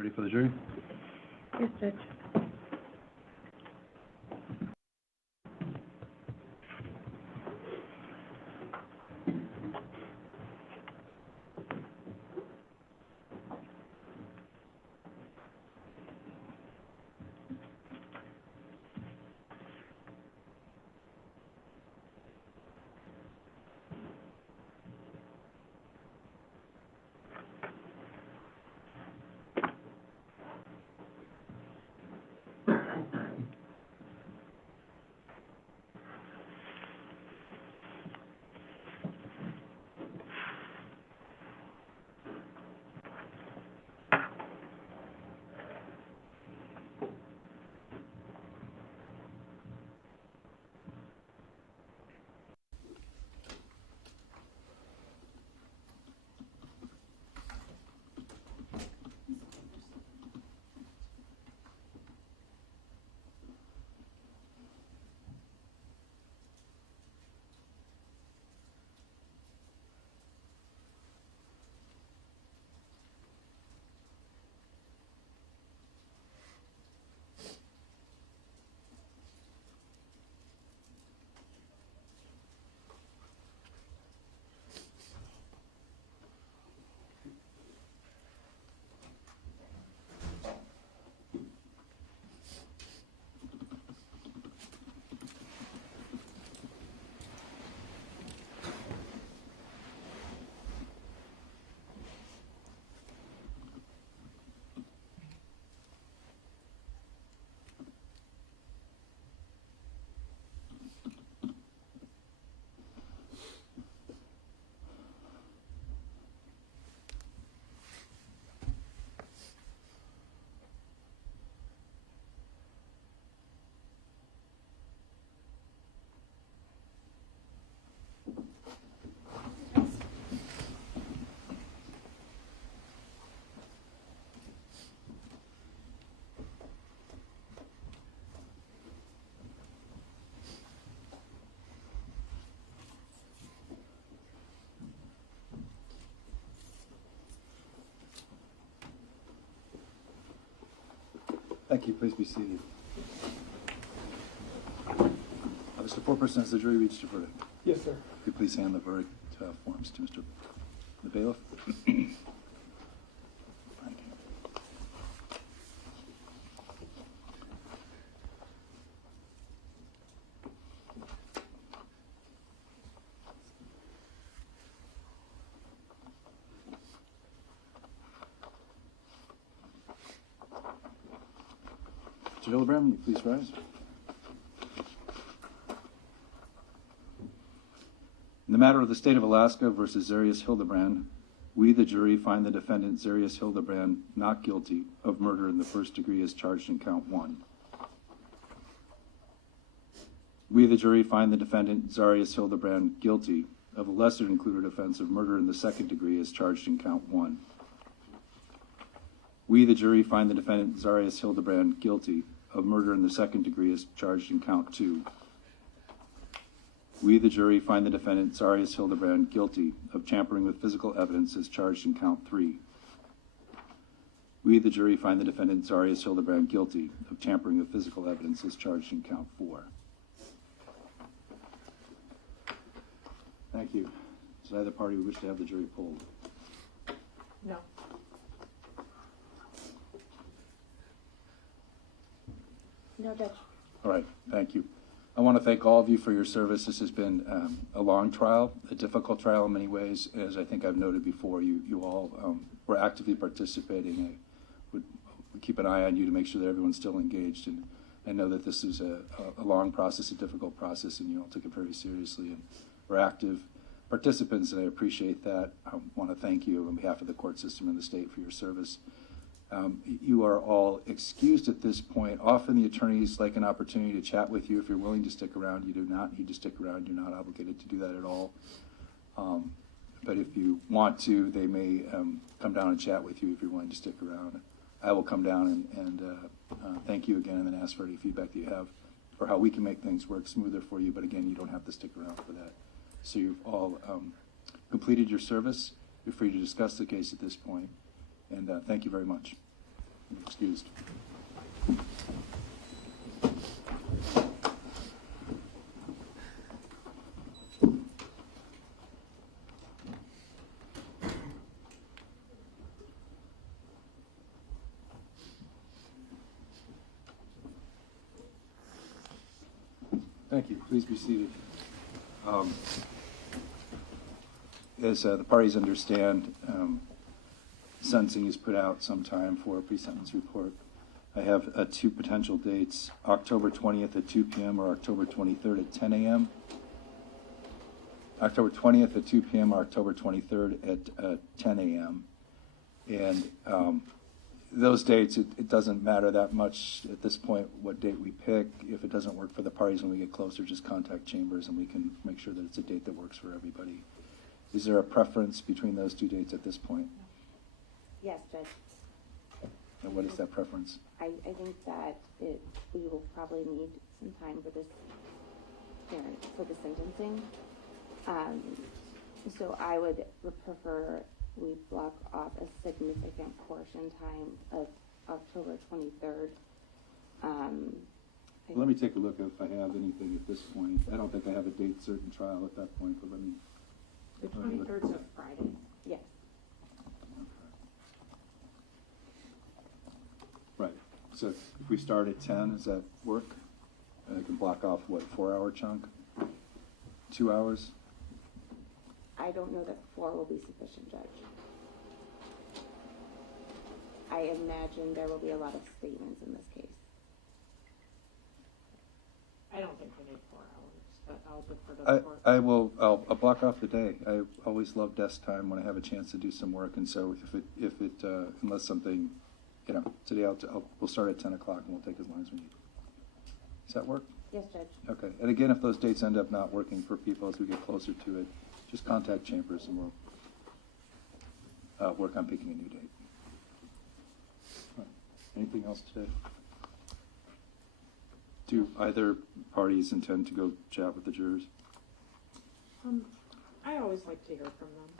Ready for the jury? Yes, Judge. Thank you. Please be seated. Mr. Foreperson, has the jury reached a verdict? Yes, sir. Could you please hand the verdict forms to Mr. the bailiff? Thank you. Mr. Hildabrand, will you please rise? In the matter of the State of Alaska versus Zarrius Hildabrand, we, the jury, find the defendant Zarrius Hildabrand not guilty of murder in the first degree as charged in count 1. We, the jury, find the defendant Zarrius Hildabrand guilty of a lesser included offense of murder in the second degree as charged in count 1. We, the jury, find the defendant Zarrius Hildabrand guilty of murder in the second degree as charged in count 2. We, the jury, find the defendant Zarrius Hildabrand guilty of tampering with physical evidence as charged in count 3. We, the jury, find the defendant Zarrius Hildabrand guilty of tampering with physical evidence as charged in count 4. Thank you. Does either party wish to have the jury polled? No. No, Judge. All right, thank you. I want to thank all of you for your service. This has been a long trial, a difficult trial in many ways. As I think I've noted before, you all were actively participating. I would keep an eye on you to make sure that everyone's still engaged, and I know that this is a long process, a difficult process, and you all took it very seriously and were active participants, and I appreciate that. I want to thank you on behalf of the court system and the state for your service. You are all excused at this point. Often the attorneys like an opportunity to chat with you if you're willing to stick around. You do not need to stick around. You're not obligated to do that at all. But if you want to, they may come down and chat with you if you're willing to stick around. I will come down and thank you again and then ask for any feedback that you have for how we can make things work smoother for you. But again, you don't have to stick around for that. So you've all completed your service. You're free to discuss the case at this point. And thank you very much. Excused. Thank you. Please be seated. As the parties understand, sentencing is put out sometime for a pre-sentence report. I have two potential dates, October 20th at 2 p.m. or October 23rd at 10 a.m. October 20th at 2 p.m. or October 23rd at 10 a.m. And those dates, it doesn't matter that much at this point what date we pick. If it doesn't work for the parties when we get closer, just contact Chambers and we can make sure that it's a date that works for everybody. Is there a preference between those two dates at this point? Yes, Judge. And what is that preference? I think that we will probably need some time for this hearing, for the sentencing. So I would prefer we block off a significant portion time of October 23rd. Let me take a look if I have anything at this point. I don't think I have a date certain trial at that point, but let me. The 23rd is a Friday. Yes. Right. So if we start at 10, does that work? I can block off, what, 4-hour chunk? 2 hours? I don't know that 4 will be sufficient, Judge. I imagine there will be a lot of statements in this case. I don't think we need 4 hours, but I'll defer to the court. I'll block off the day. I always love desk time when I have a chance to do some work, and so if it unless something, today we'll start at 10 o'clock and we'll take as long as we need. Does that work? Yes, Judge. Okay. And again, if those dates end up not working for people as we get closer to it, just contact Chambers and we'll work on picking a new date. All right. Anything else today? Do either parties intend to go chat with the jurors? I always like to hear from them,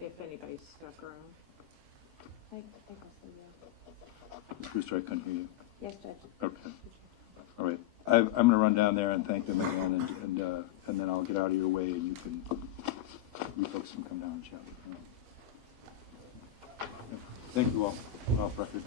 if anybody's stuck around. I think I'll say yes. Ms. Brewster, I couldn't hear you. Yes, Judge. Okay. All right. I'm going to run down there and thank them again, and then I'll get out of your way, and you folks can come down and chat with them. Thank you all. Off record.